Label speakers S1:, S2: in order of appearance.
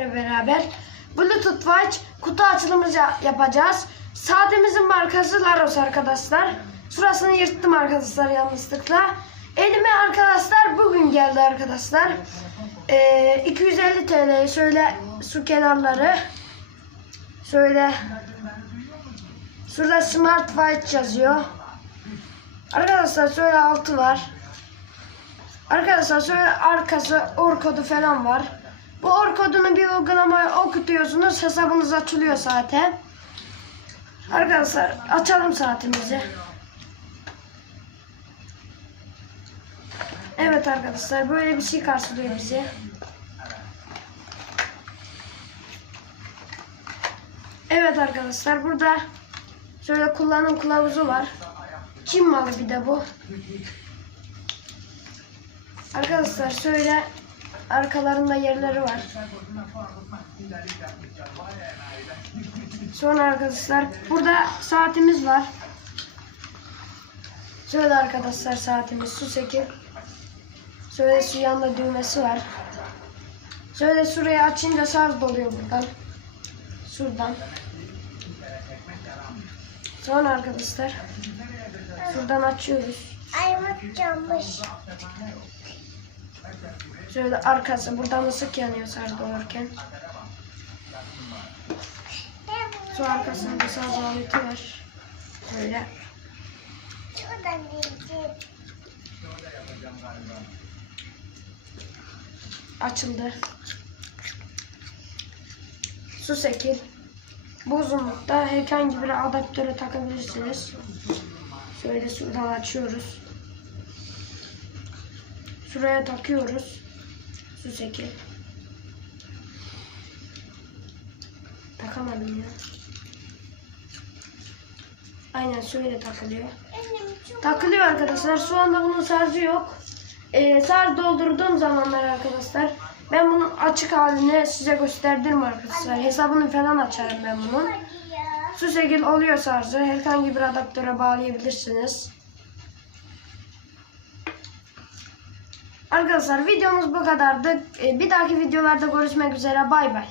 S1: sizlerle beraber Bluetooth Watch kutu açılımı ya- yapacağız. Saatimizin markası Laros arkadaşlar. Şurasını yırttım arkadaşlar yanlışlıkla. Elime arkadaşlar bugün geldi arkadaşlar. Ee, 250 TL şöyle su kenarları. Şöyle Şurada Smart Watch yazıyor. Arkadaşlar şöyle altı var. Arkadaşlar şöyle arkası or kodu falan var. Bu or kodunu bir uygulamaya okutuyorsunuz. Hesabınız açılıyor zaten. Arkadaşlar açalım saatimizi. Evet arkadaşlar böyle bir şey karşılıyor bizi. Evet arkadaşlar burada şöyle kullanım kılavuzu var. Çin malı bir de bu. Arkadaşlar şöyle arkalarında yerleri var. Sonra arkadaşlar burada saatimiz var. Şöyle arkadaşlar saatimiz su sekir. Şöyle su yanında düğmesi var. Şöyle şurayı açınca şarj doluyor buradan. Şuradan. Sonra arkadaşlar şuradan açıyoruz.
S2: Ayvak yanmış.
S1: Şöyle arkası buradan ısık yanıyor şarj olurken. Şu arkasında şarj aleti var. Böyle.
S2: Şuradan
S1: açıldı. Su sekil. Bu uzunlukta herhangi bir adaptöre takabilirsiniz. Şöyle şuradan açıyoruz. Şuraya takıyoruz. Su sekil. Takamadım ya. Aynen şöyle takılıyor. Takılıyor arkadaşlar. Şu anda bunun şarjı yok. Ee, şarj doldurduğum zamanlar arkadaşlar ben bunun açık halini size gösterdim arkadaşlar. Hesabını falan açarım ben bunun. şekil oluyor şarjı. Herhangi bir adaptöre bağlayabilirsiniz. Arkadaşlar videomuz bu kadardı. Ee, bir dahaki videolarda görüşmek üzere. Bay bay.